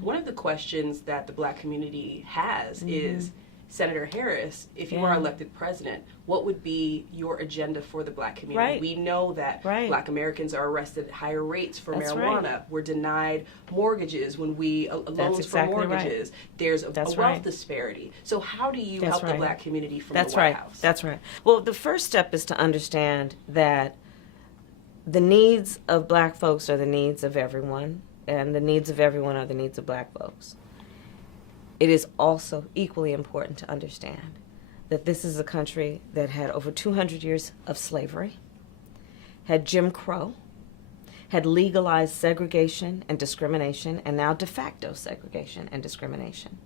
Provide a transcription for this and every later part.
One of the questions that the Black community has is, Senator Harris, if you are elected president, what would be your agenda for the Black community? Right. We know that Black Americans are arrested at higher rates for marijuana. Right. We're denied mortgages when we loans exactly for mortgages. Right. There's a wealth disparity. So how do you help the Black community from the White House? That's right. Well, the first step is to understand that the needs of Black folks are the needs of everyone, and the needs of everyone are the needs of Black folks. It is also equally important to understand that this is a country that had over 200 years of slavery, had Jim Crow, had legalized segregation and discrimination, and now de facto segregation and discrimination.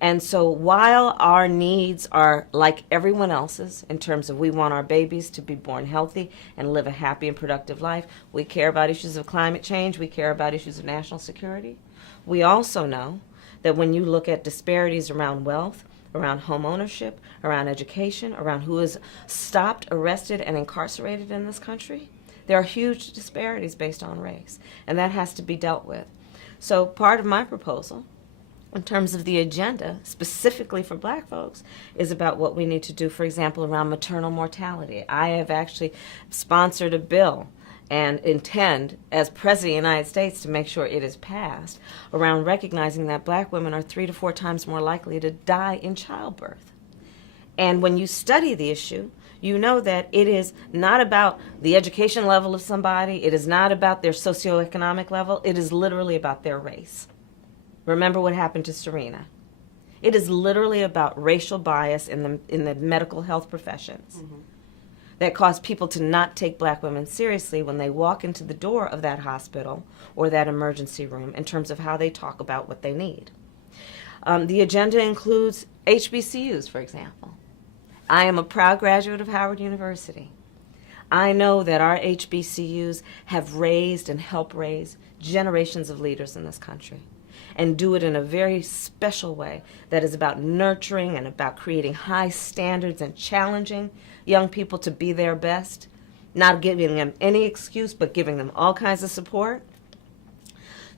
And so while our needs are like everyone else's in terms of we want our babies to be born healthy and live a happy and productive life, we care about issues of climate change, we care about issues of national security, we also know that when you look at disparities around wealth, around home ownership, around education, around who is stopped, arrested, and incarcerated in this country, there are huge disparities based on race, and that has to be dealt with. So part of my proposal, in terms of the agenda, specifically for Black folks, is about what we need to do, for example, around maternal mortality. I have actually sponsored a bill and intend, as President of the United States, to make sure it is passed, around recognizing that Black women are 3 to 4 times more likely to die in childbirth. And when you study the issue, you know that it is not about the education level of somebody, it is not about their socioeconomic level, it is literally about their race. Remember what happened to Serena. It is literally about racial bias in the medical health professions. That cause people to not take Black women seriously when they walk into the door of that hospital or that emergency room in terms of how they talk about what they need. The agenda includes HBCUs, for example. I am a proud graduate of Howard University. I know that our HBCUs have raised and helped raise generations of leaders in this country, and do it in a very special way that is about nurturing and about creating high standards and challenging young people to be their best, not giving them any excuse, but giving them all kinds of support.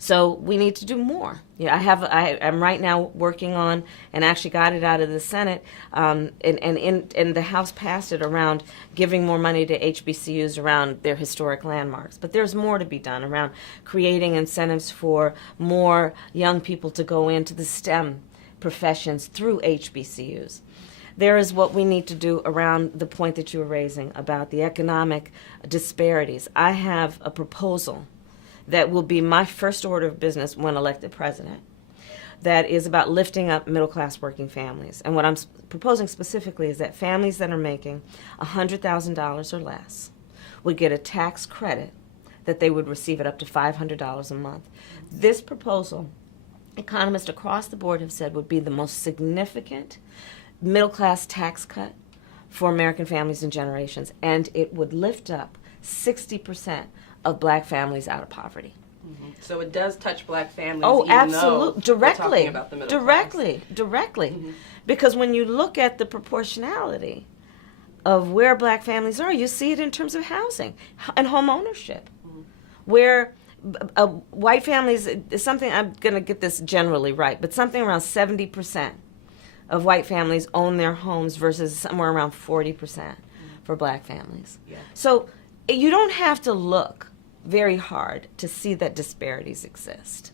So we need to do more. Yeah, I'm right now working on, and actually got it out of the Senate, and the House passed it around giving more money to HBCUs around their historic landmarks. But there's more to be done around creating incentives for more young people to go into the STEM professions through HBCUs. There is what we need to do around the point that you were raising about the economic disparities. I have a proposal that will be my first order of business when elected president, that is about lifting up middle-class working families. And what I'm proposing specifically is that families that are making $100,000 or less would get a tax credit that they would receive at up to $500 a month. This proposal, economists across the board have said, would be the most significant middle-class tax cut for American families and generations, and it would lift up 60% of Black families out of poverty. So it does touch Black families. Oh, even absolutely, though directly, we're talking about the middle class. Directly. Because when you look at the proportionality of where Black families are, you see it in terms of housing and home ownership, where white families, something, I'm going to get this generally right, but something around 70% of white families own their homes versus somewhere around 40% for Black families. Yeah. So you don't have to look very hard to see that disparities exist.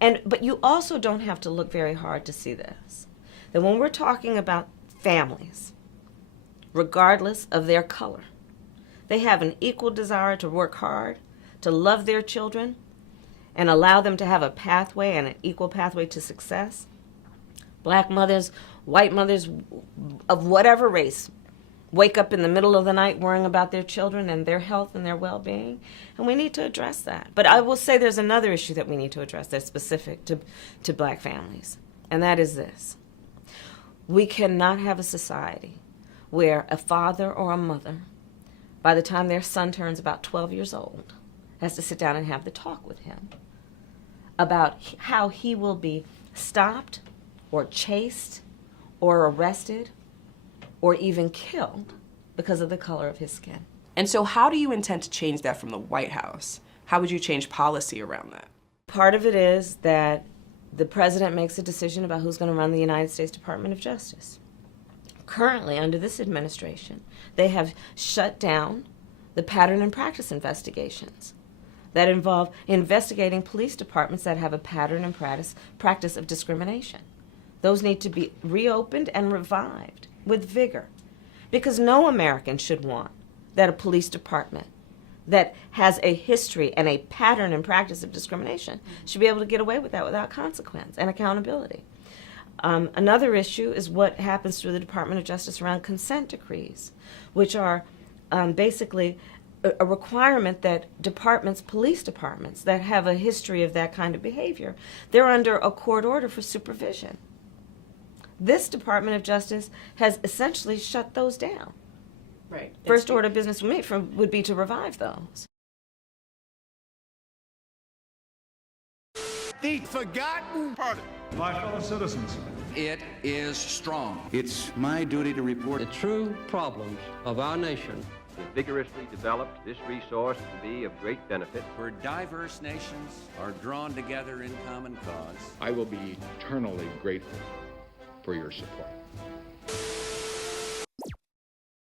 But you also don't have to look very hard to see this, that when we're talking about families, regardless of their color, they have an equal desire to work hard, to love their children, and allow them to have a pathway and an equal pathway to success. Black mothers, white mothers of whatever race, wake up in the middle of the night worrying about their children and their health and their well-being, and we need to address that. But I will say there's another issue that we need to address that's specific to Black families, and that is this. We cannot have a society where a father or a mother, by the time their son turns about 12 years old, has to sit down and have the talk with him about how he will be stopped or chased or arrested or even killed because of the color of his skin. And so how do you intend to change that from the White House? How would you change policy around that? Part of it is that the president makes a decision about who's going to run the United States Department of Justice. Currently, under this administration, they have shut down the pattern and practice investigations that involve investigating police departments that have a pattern and practice of discrimination. Those need to be reopened and revived with vigor, because no American should want that a police department that has a history and a pattern and practice of discrimination should be able to get away with that without consequence and accountability. Another issue is what happens through the Department of Justice around consent decrees, which are basically a requirement that police departments that have a history of that kind of behavior, they're under a court order for supervision. This Department of Justice has essentially shut those down. Right. First order of business would be to revive those. The forgotten part. My fellow citizens, It is strong. It's my duty to report. The true problems of our nation. If vigorously developed, this resource will be of great benefit. Where diverse nations are drawn together in common cause. I will be eternally grateful for your support.